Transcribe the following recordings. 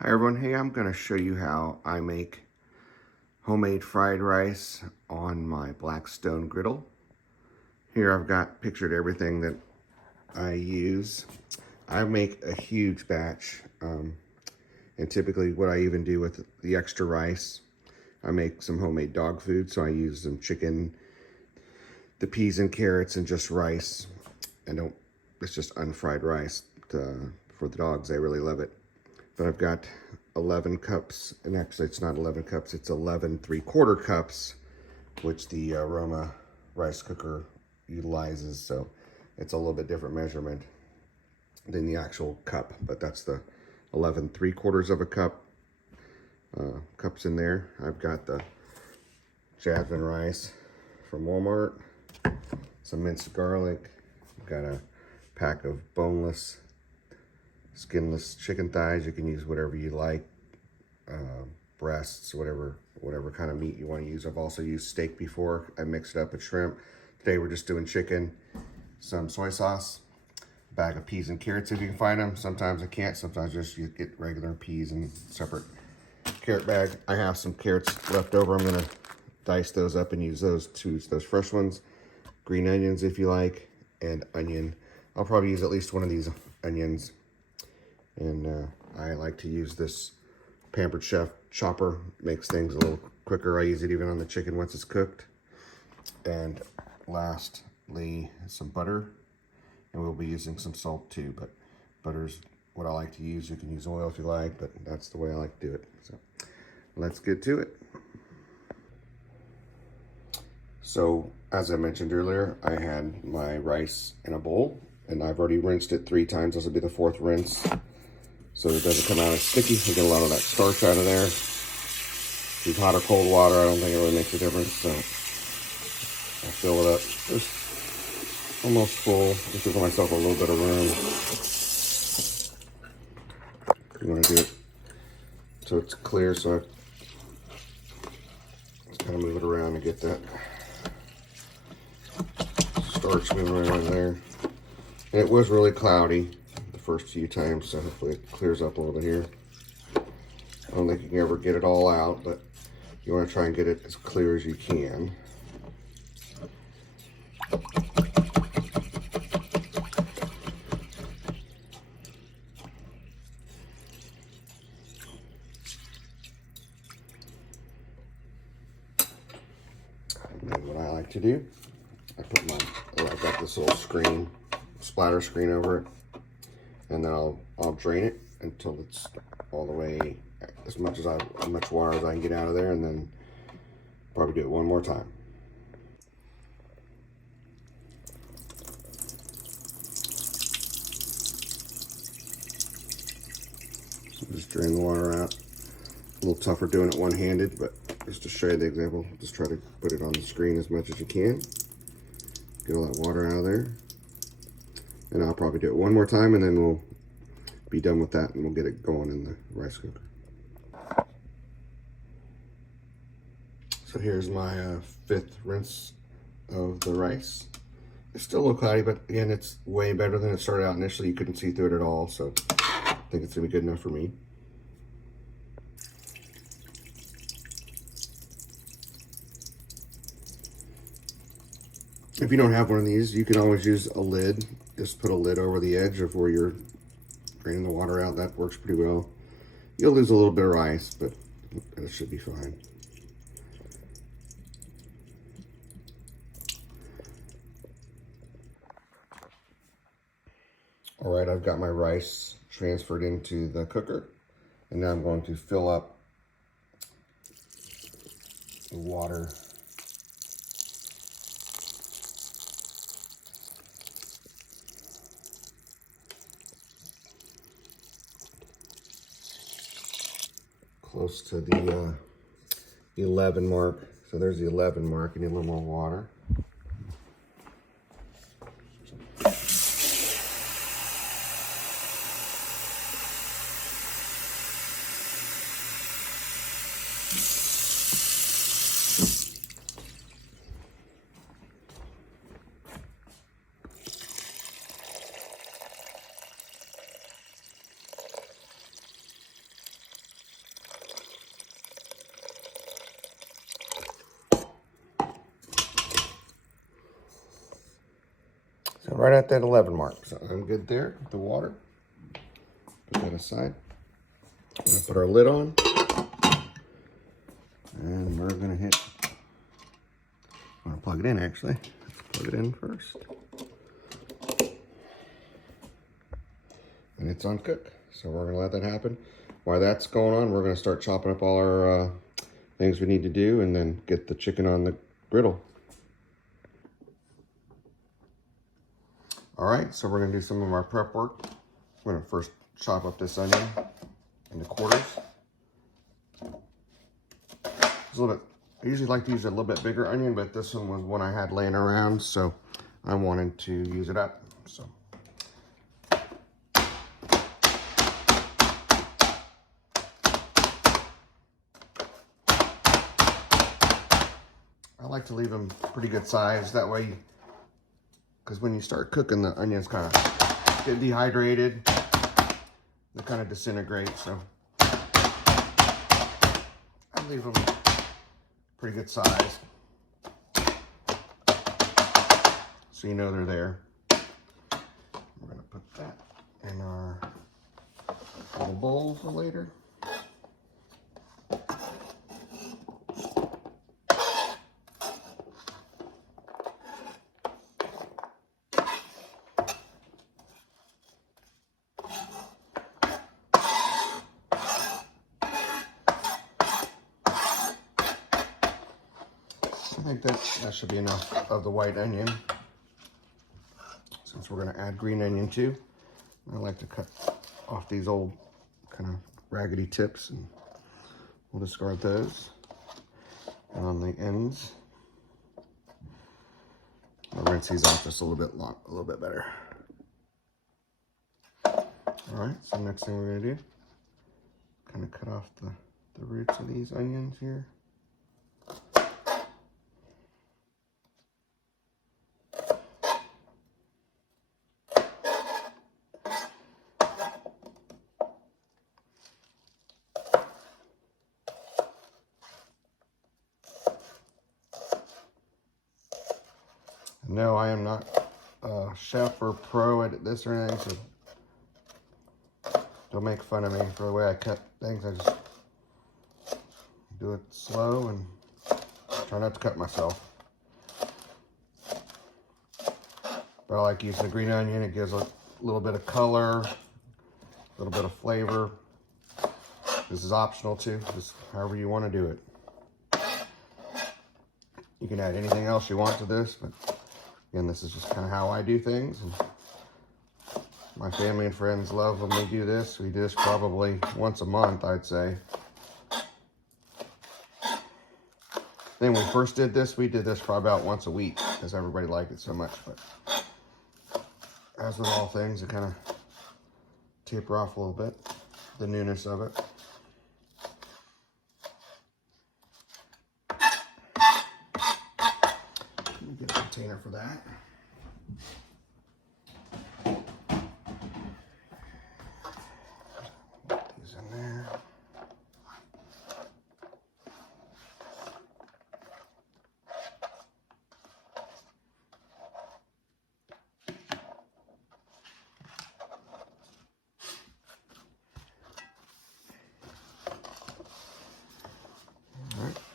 Hi everyone, hey, I'm going to show you how I make homemade fried rice on my Blackstone griddle. Here I've got pictured everything that I use. I make a huge batch, and typically what I even do with the extra rice, I make some homemade dog food, so I use some chicken, the peas and carrots, and just rice. It's just unfried rice for the dogs. They really love it. But I've got 11 cups, and actually it's not 11 cups, it's 11 3/4 cups, which the Aroma rice cooker utilizes. So it's a little bit different measurement than the actual cup, but that's the 11 3/4 of a cup cups in there. I've got the jasmine rice from Walmart, some minced garlic. I've got a pack of boneless, skinless chicken thighs. You can use whatever you like, breasts, whatever kind of meat you want to use. I've also used steak before. I mixed it up with shrimp. Today we're just doing chicken, some soy sauce, a bag of peas and carrots if you can find them. Sometimes I can't. Sometimes just you get regular peas in a separate carrot bag. I have some carrots left over. I'm gonna dice those up and use those those fresh ones. Green onions if you like, and onion. I'll probably use at least one of these onions. And I like to use this Pampered Chef chopper. Makes things a little quicker. I use it even on the chicken once it's cooked. And lastly, some butter. And we'll be using some salt too, but butter's what I like to use. You can use oil if you like, but that's the way I like to do it. So let's get to it. So as I mentioned earlier, I had my rice in a bowl, and I've already rinsed it 3 times. This will be the 4th rinse, so it doesn't come out as sticky. You get a lot of that starch out of there. Use hot or cold water, I don't think it really makes a difference. So I'll fill it up just almost full, just to give myself a little bit of room. You want to do it so it's clear, so I just kind of move it around to get that starch moving around there. And it was really cloudy the first few times, so hopefully it clears up a little bit here. I don't think you can ever get it all out, but you want to try and get it as clear as you can. And then what I like to do, I've got this little screen, splatter screen over it, and then I'll drain it until it's all the way, as much water as I can get out of there, and then probably do it one more time. So just drain the water out. A little tougher doing it one-handed, but just to show you the example, just try to put it on the screen as much as you can. Get all that water out of there. And I'll probably do it one more time, and then we'll be done with that, and we'll get it going in the rice cooker. So here's my 5th rinse of the rice. It's still a little cloudy, but again, it's way better than it started out initially. You couldn't see through it at all, so I think it's gonna be good enough for me. If you don't have one of these, you can always use a lid. Just put a lid over the edge of where you're draining the water out. That works pretty well. You'll lose a little bit of rice, but it should be fine. All right, I've got my rice transferred into the cooker, and now I'm going to fill up the water . Close to the 11 mark. So there's the 11 mark. You need a little more water. right at that 11 mark. So I'm good there with the water. Put that aside. We're gonna put our lid on. And we're gonna hit, I'm gonna plug it in actually. Let's plug it in first. And it's on cook. So we're gonna let that happen. While that's going on, we're gonna start chopping up all our things we need to do and then get the chicken on the griddle. All right, so we're gonna do some of our prep work. We're gonna first chop up this onion into quarters. It's a little bit, I usually like to use a little bit bigger onion, but this one was one I had laying around, so I wanted to use it up. So I like to leave them pretty good size. That way, because when you start cooking, the onions kind of get dehydrated. They kind of disintegrate, so I leave them pretty good size. So you know they're there. We're gonna put that in our little bowl for later. I think that should be enough of the white onion. Since we're going to add green onion too, I like to cut off these old kind of raggedy tips, and we'll discard those. And on the ends, I'll rinse these off just a little bit better. All right, so next thing we're going to do, kind of cut off the roots of these onions here. No, I am not a chef or pro at this or anything, so don't make fun of me for the way I cut things. I just do it slow and try not to cut myself. But I like using the green onion. It gives a little bit of color, a little bit of flavor. This is optional too, just however you want to do it. You can add anything else you want to this, but again, this is just kind of how I do things. And my family and friends love when we do this. We do this probably once a month, I'd say. Then when we first did this, we did this probably about once a week because everybody liked it so much. But as with all things, it kind of taper off a little bit, the newness of it. Let me get a container for that. Put these in there.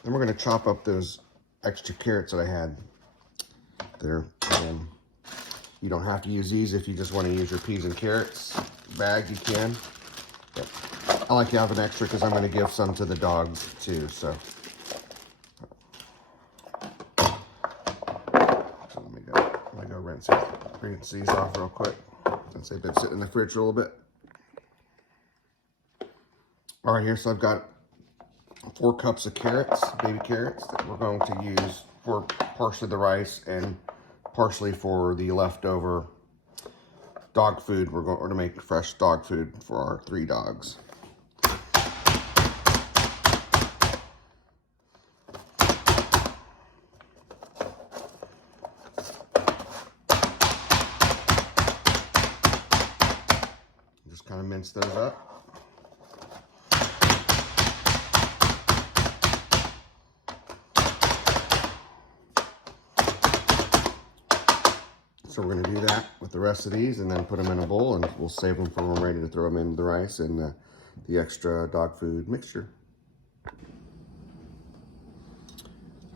Then we're going to chop up those extra carrots that I had there. You don't have to use these if you just want to use your peas and carrots bag, you can. But I like to have an extra because I'm going to give some to the dogs too. So let me go rinse these off real quick since they've been sitting in the fridge for a little bit. All right, here, so I've got 4 cups of carrots, baby carrots, that we're going to use for partially the rice and partially for the leftover dog food. We're going to make fresh dog food for our 3 dogs. Just kind of mince those up. So we're going to do that with the rest of these and then put them in a bowl, and we'll save them for when we're ready to throw them into the rice and the extra dog food mixture.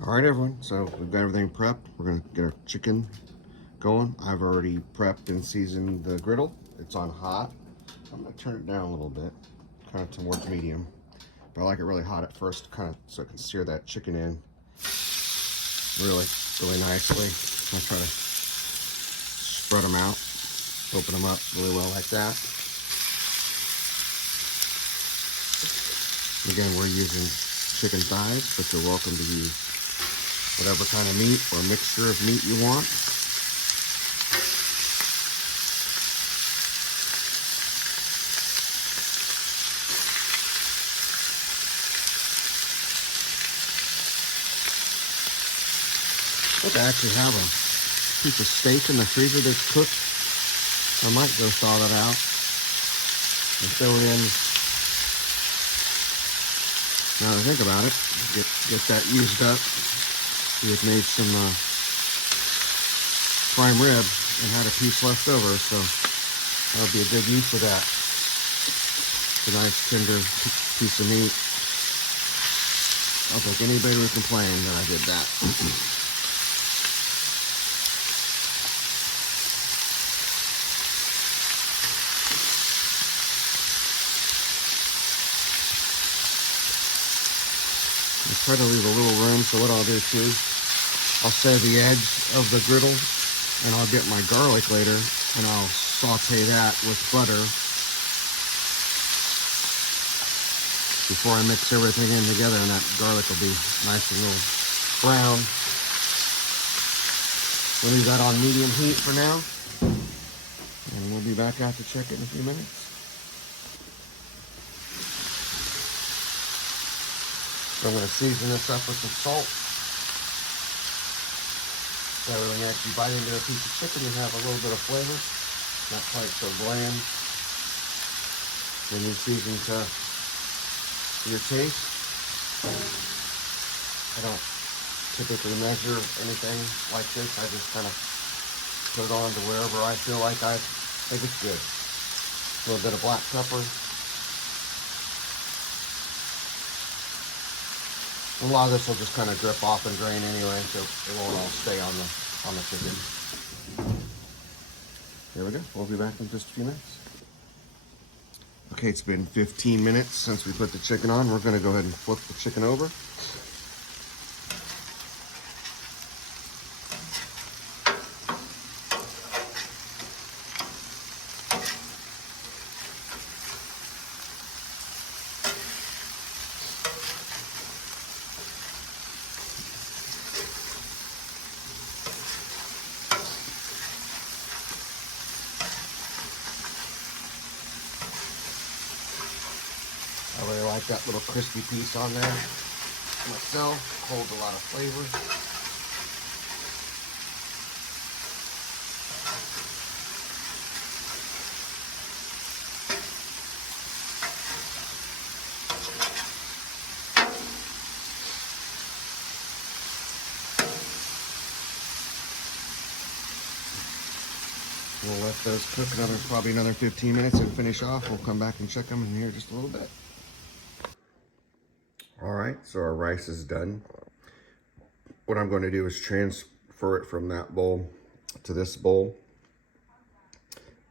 All right, everyone, so we've got everything prepped. We're going to get our chicken going. I've already prepped and seasoned the griddle. It's on hot. I'm going to turn it down a little bit, kind of towards medium. But I like it really hot at first, kind of so I can sear that chicken in really nicely. I'll try to spread them out, open them up really well like that. Again, we're using chicken thighs, but you're welcome to use whatever kind of meat or mixture of meat you want. If I actually have a piece of steak in the freezer that's cooked, I might go thaw that out and throw it in. Now that I think about it, get that used up. We had made some prime rib and had a piece left over, so that would be a good use for that. It's a nice tender piece of meat. I don't think anybody would complain that I did that. Try to leave a little room, so what I'll do too, I'll save the edge of the griddle and I'll get my garlic later and I'll saute that with butter before I mix everything in together, and that garlic will be nice and little brown. We'll leave that on medium heat for now, and we'll be back out to check it in a few minutes. So I'm going to season this up with some salt. So when you actually bite into a piece of chicken, you have a little bit of flavor. Not quite so bland. Then you season to your taste. I don't typically measure anything like this. I just kind of put it on to wherever I feel like I think it's good. A little bit of black pepper. A lot of this will just kind of drip off and drain anyway, so it won't all stay on the chicken. There we go. We'll be back in just a few minutes. Okay, it's been 15 minutes since we put the chicken on. We're going to go ahead and flip the chicken over. I really like that little crispy piece on there myself. Holds a lot of flavor. We'll let those cook probably another 15 minutes and finish off. We'll come back and check them in here just a little bit. All right, so our rice is done. What I'm going to do is transfer it from that bowl to this bowl.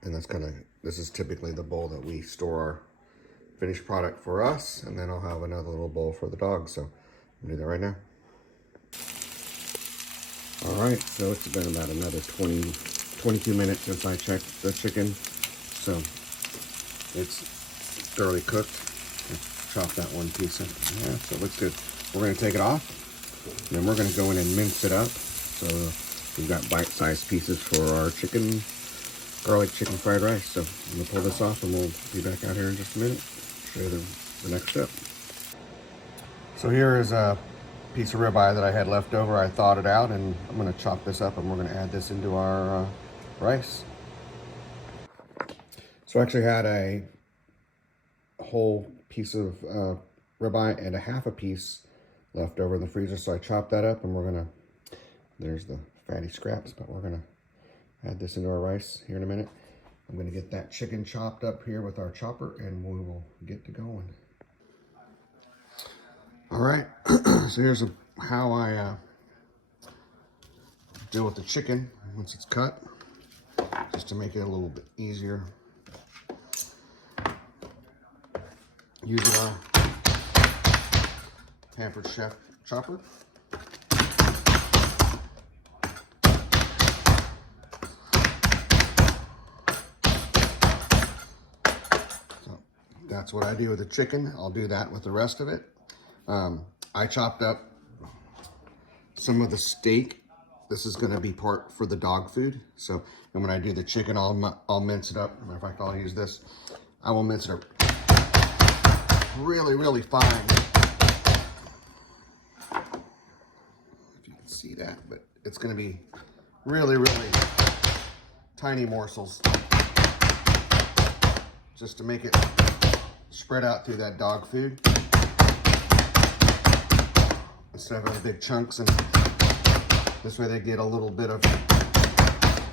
And this is typically the bowl that we store our finished product for us. And then I'll have another little bowl for the dog. So I'm going to do that right now. All right, so it's been about another 22 minutes since I checked the chicken. So it's thoroughly cooked. Chop that one piece up. Yeah, so it looks good. We're going to take it off, and then we're going to go in and mince it up. So we've got bite-sized pieces for our garlic chicken fried rice. So I'm going to pull this off, and we'll be back out here in just a minute. Show you the next step. So here is a piece of ribeye that I had left over. I thawed it out, and I'm going to chop this up, and we're going to add this into our rice. So I actually had a whole piece of ribeye and a half a piece left over in the freezer, so I chopped that up, and there's the fatty scraps, but we're gonna add this into our rice here in a minute. I'm gonna get that chicken chopped up here with our chopper and we will get to going. All right, so here's how I deal with the chicken once it's cut, just to make it a little bit easier. Using our Pampered Chef chopper. So that's what I do with the chicken. I'll do that with the rest of it. I chopped up some of the steak. This is going to be part for the dog food. So, and when I do the chicken, I'll mince it up. Matter of fact, I'll use this. I will mince it up really, really fine. If you can see that, but it's going to be really, really tiny morsels, just to make it spread out through that dog food, instead of having big chunks. And this way they get a little bit of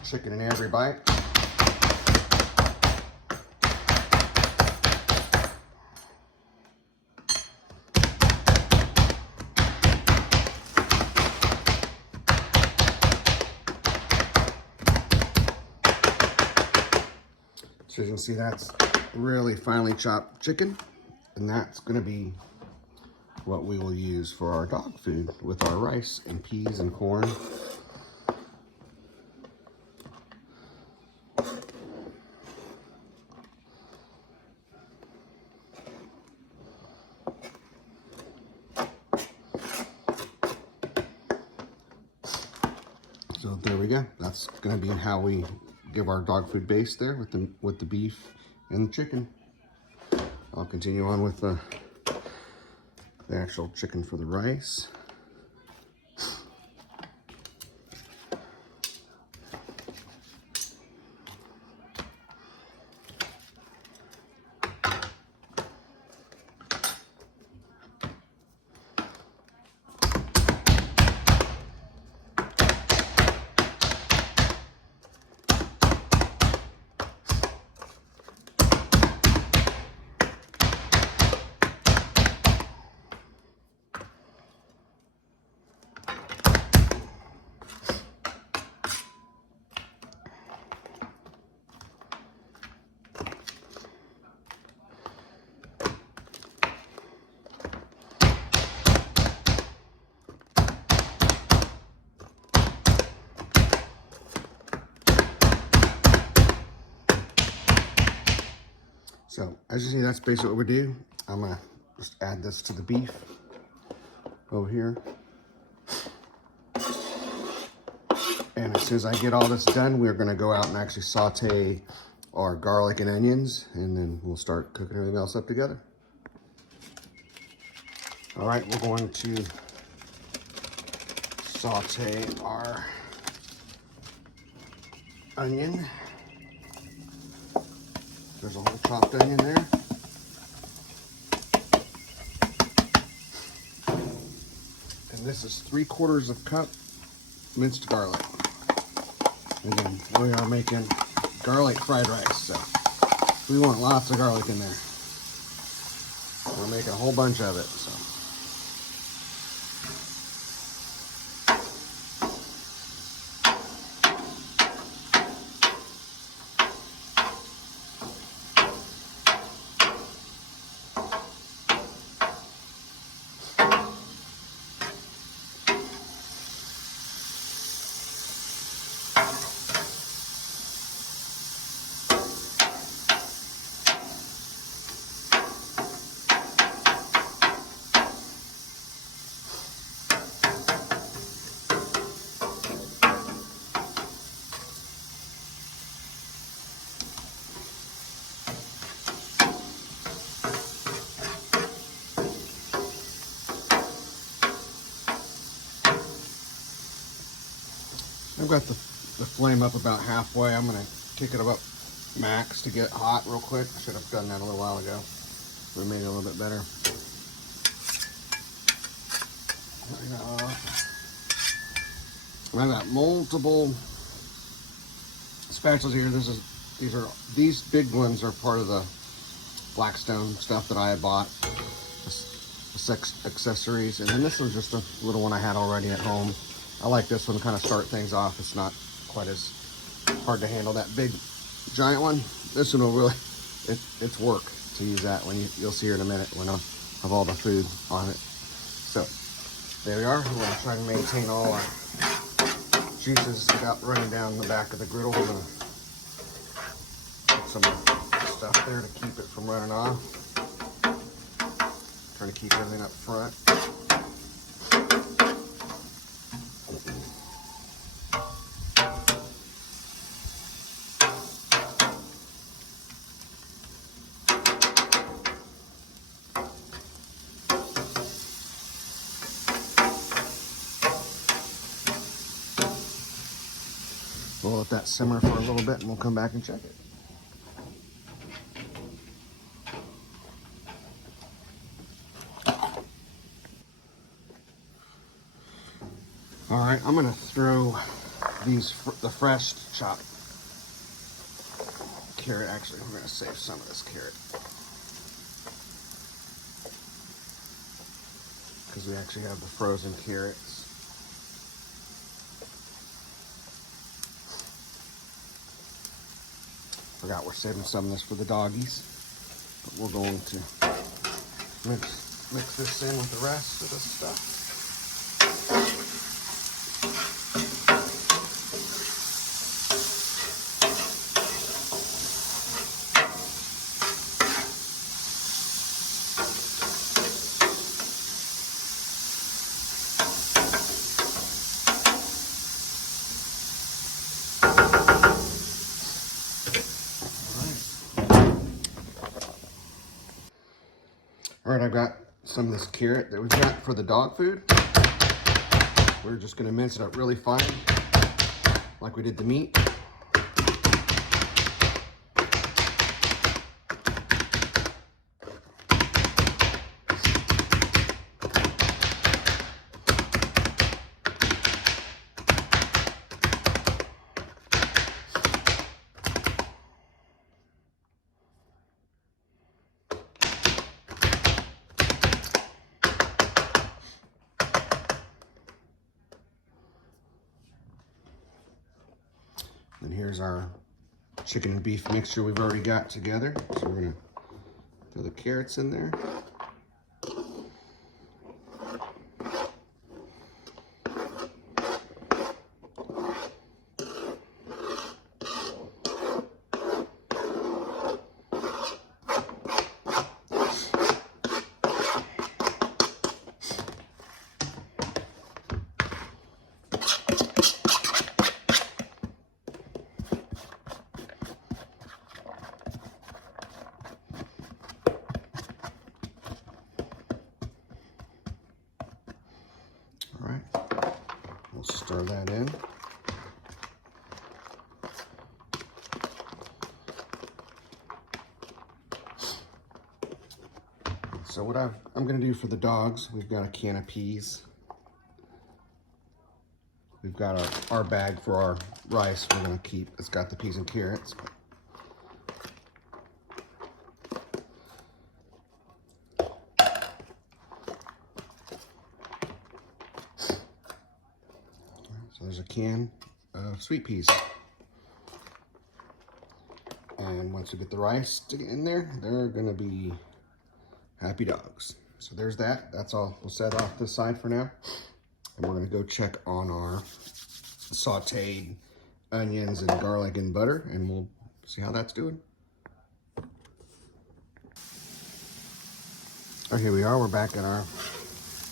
chicken in every bite. So you can see that's really finely chopped chicken, and that's going to be what we will use for our dog food with our rice and peas and corn. So there we go. That's going to be how we give our dog food base there with the beef and the chicken. I'll continue on with the actual chicken for the rice. So as you see, that's basically what we do. I'm gonna just add this to the beef over here. And as soon as I get all this done, we're gonna go out and actually saute our garlic and onions, and then we'll start cooking everything else up together. All right, we're going to saute our onion. There's a whole chopped onion there. And this is 3/4 cup minced garlic. Again, we are making garlic fried rice, so we want lots of garlic in there. We'll make a whole bunch of it, so. I've got the flame up about halfway. I'm gonna kick it up max to get hot real quick. I should have done that a little while ago. Would have made it a little bit better. I've got multiple spatulas here. These big ones are part of the Blackstone stuff that I had bought, accessories, and then this was just a little one I had already at home. I like this one to kind of start things off. It's not quite as hard to handle. That big giant one, this one will really, it's work to use that when you'll see here in a minute when I have all the food on it. So there we are. We're going to try and maintain all our juices without running down the back of the griddle. We're going to put some stuff there to keep it from running off. Trying to keep everything up front. We'll let that simmer for a little bit and we'll come back and check it. All right, I'm gonna throw the fresh chopped carrot. Actually, we're gonna save some of this carrot because we actually have the frozen carrots. Forgot we're saving some of this for the doggies, but we're going to mix this in with the rest of the stuff. All right, I've got some of this carrot that we've got for the dog food. We're just gonna mince it up really fine, like we did the meat. And here's our chicken and beef mixture we've already got together. So we're gonna throw the carrots in there. All right, we'll stir that in. So what I'm gonna do for the dogs, we've got a can of peas. We've got our bag for our rice we're gonna keep. It's got the peas and carrots. So there's a can of sweet peas. And once we get the rice in there, they're gonna be happy dogs. So there's that. That's all. We'll set off this side for now. And we're gonna go check on our sauteed onions and garlic and butter, and we'll see how that's doing. All right, here we are. We're back in our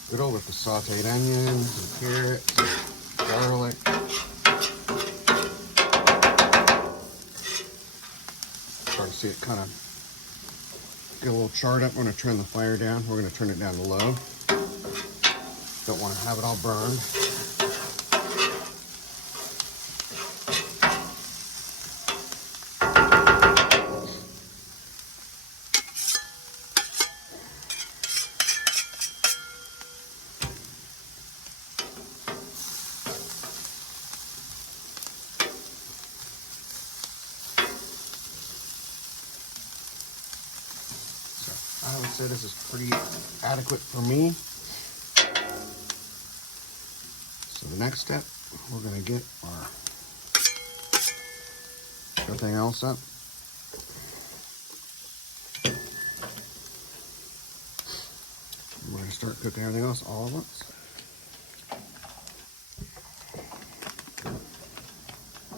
griddle with the sauteed onions and carrots, garlic. Starting to see it kind of get a little charred up. We're going to turn the fire down. We're going to turn it down to low. Don't want to have it all burned. I would say this is pretty adequate for me. So the next step, we're gonna get our everything else up. We're gonna start cooking everything else all at once.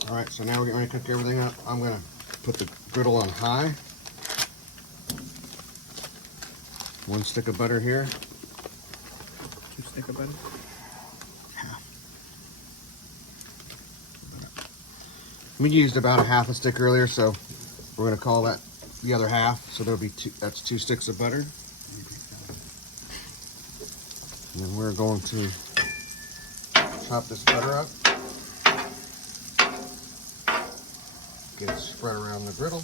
All right, so now we're getting ready to cook everything up. I'm gonna put the griddle on high. 1 stick of butter here. 2 sticks of butter? Half. We used about a half a stick earlier, so we're gonna call that the other half. So there'll be that's 2 sticks of butter. And then we're going to chop this butter up. Get it spread around the griddle.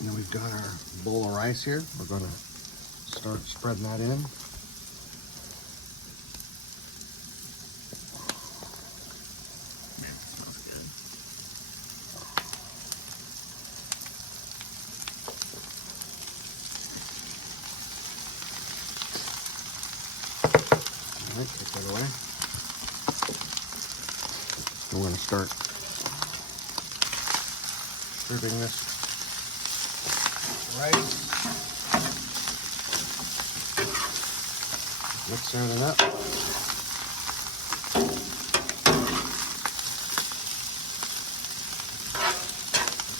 And then we've got our bowl of rice here. We're going to start spreading that in. Smells good. All right, take that away. We're going to start stripping this rice, mixing it up.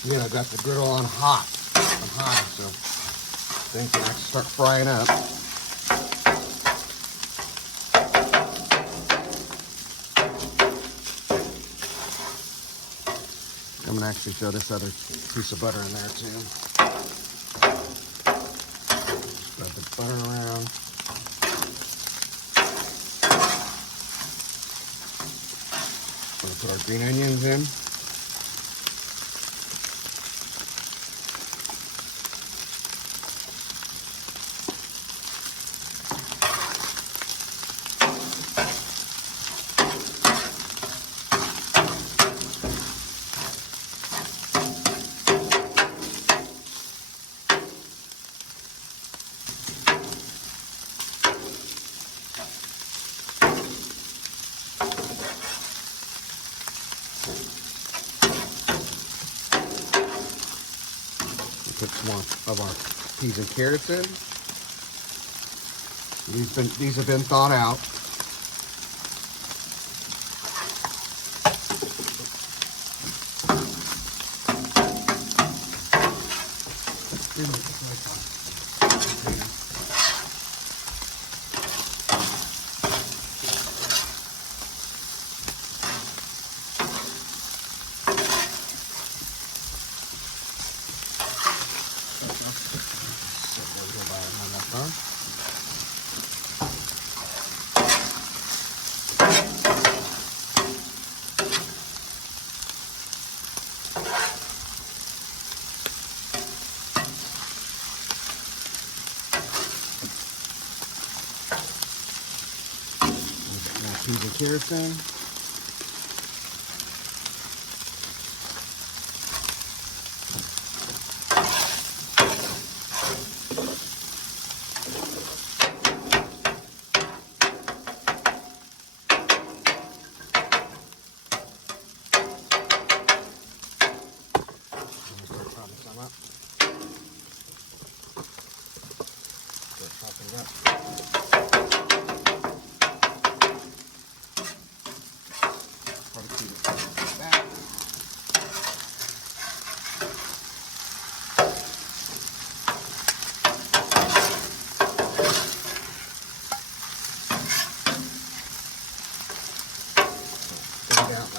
Again, I've got the griddle on high, so things can actually start frying up. I'm gonna actually throw this other piece of butter in there too. Spread the butter around. I'm gonna put our green onions in. Put some more of our peas and carrots in. These have been thawed out. Peas and carrots in. Start chopping some up. Start chopping it up.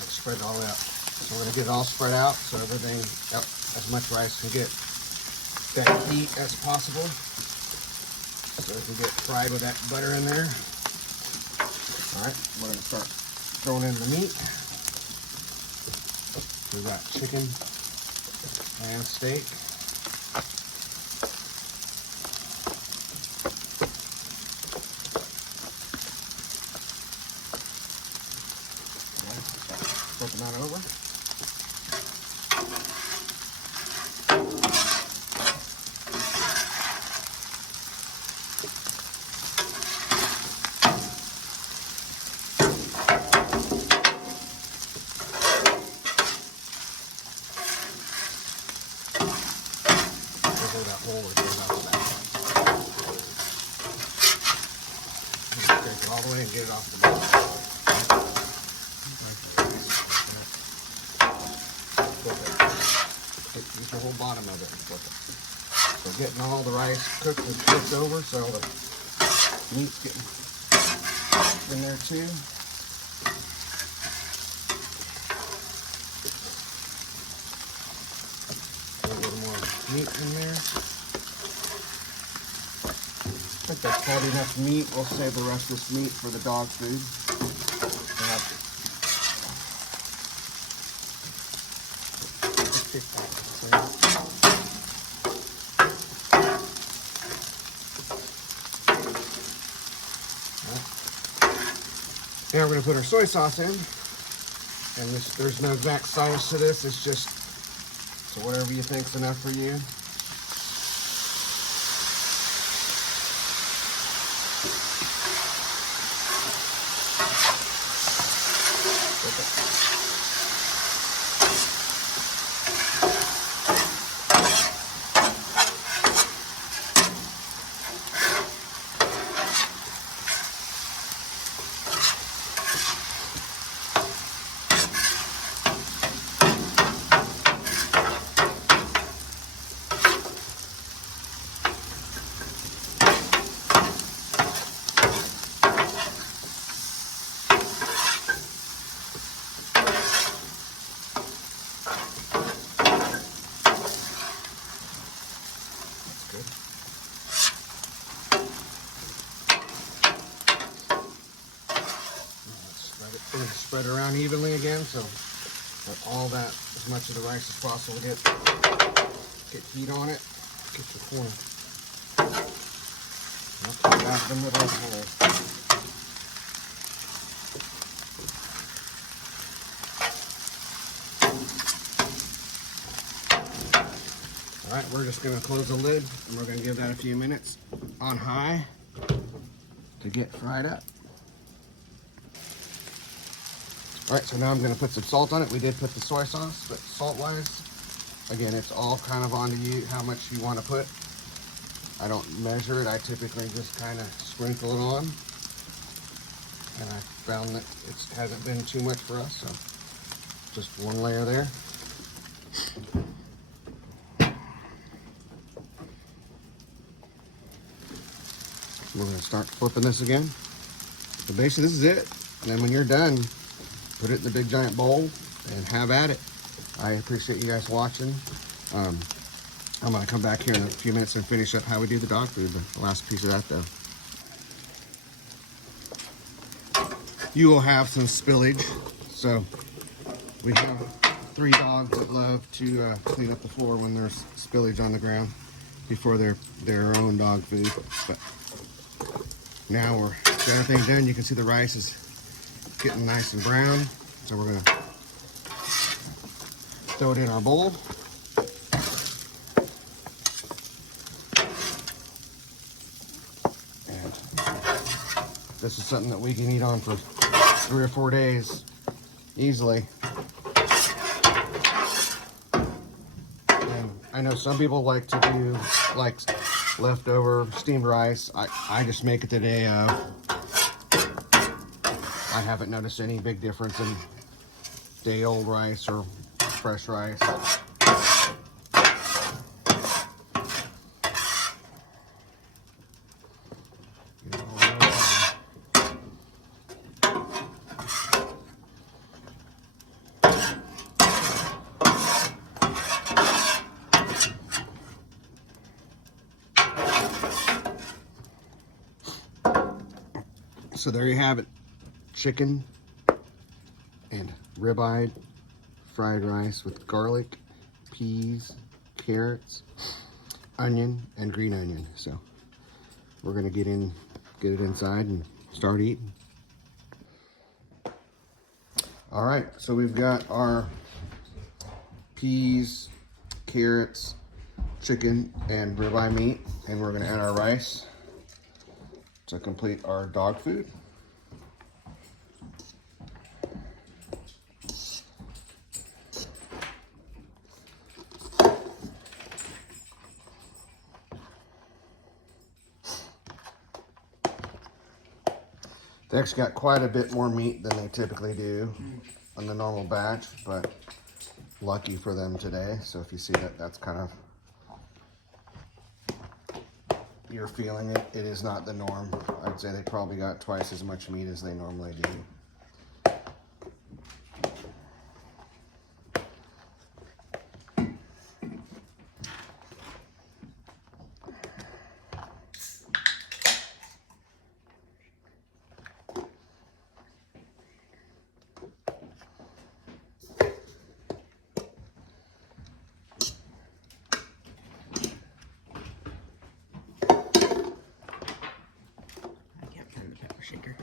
Spread it all out. So we're going to get it all spread out so everything, as much rice can get that heat as possible. So it can get fried with that butter in there. Alright, we're going to start throwing in the meat. We've got chicken and steak. flipping that over. That hole that goes out of that. Take it all the way and get it off the bottom. Use the whole bottom of it and flip it. So getting all the rice cooked and flipped over, so the meat's getting in there too. A little more meat in there. I think that's probably enough meat. We'll save the rest of this meat for the dog food. Now we're going to put our soy sauce in. And there's no exact size to this. It's just so whatever you think's enough for you. Spread it around evenly again, so that all that, as much of the rice as possible, get heat on it. Get your corn. Back the middle of the hole. All right, we're just going to close the lid and we're going to give that a few minutes on high to get fried up. All right, so now I'm going to put some salt on it. We did put the soy sauce, but salt-wise, again, it's all kind of onto you how much you want to put. I don't measure it. I typically just kind of sprinkle it on. And I found that it hasn't been too much for us, so just one layer there. We're going to start flipping this again. So basically, this is it. And then when you're done, put it in the big giant bowl and have at it. I appreciate you guys watching. I'm going to come back here in a few minutes and finish up how we do the dog food, the last piece of that though. You will have some spillage. So we have 3 dogs that love to clean up the floor when there's spillage on the ground before their own dog food. But now we're got everything done. You can see the rice is getting nice and brown, so we're gonna throw it in our bowl. And this is something that we can eat on for 3 or 4 days easily. And I know some people like to do like leftover steamed rice. I just make it the day of. I haven't noticed any big difference in day-old rice or fresh rice. So there you have it. Chicken and ribeye fried rice with garlic, peas, carrots, onion, and green onion. So we're gonna get it inside and start eating. All right, so we've got our peas, carrots, chicken, and ribeye meat, and we're gonna add our rice to complete our dog food. They actually got quite a bit more meat than they typically do on the normal batch, but lucky for them today. So if you see that, that's kind of, you're feeling it. It is not the norm. I'd say they probably got twice as much meat as they normally do. Shaker.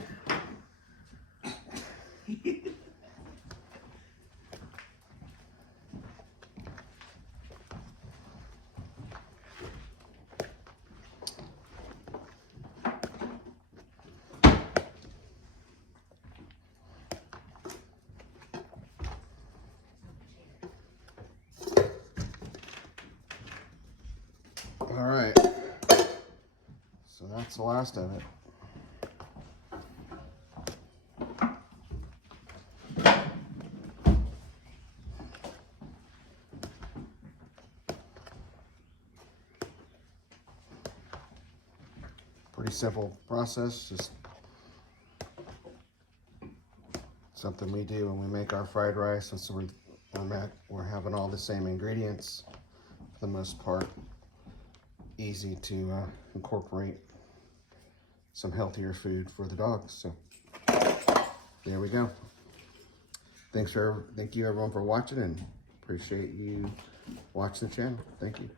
All right, so that's the last of it. Pretty simple process, just something we do when we make our fried rice. And so we're having all the same ingredients for the most part. Easy to incorporate some healthier food for the dogs. So there we go. Thank you everyone for watching, and appreciate you watching the channel. Thank you.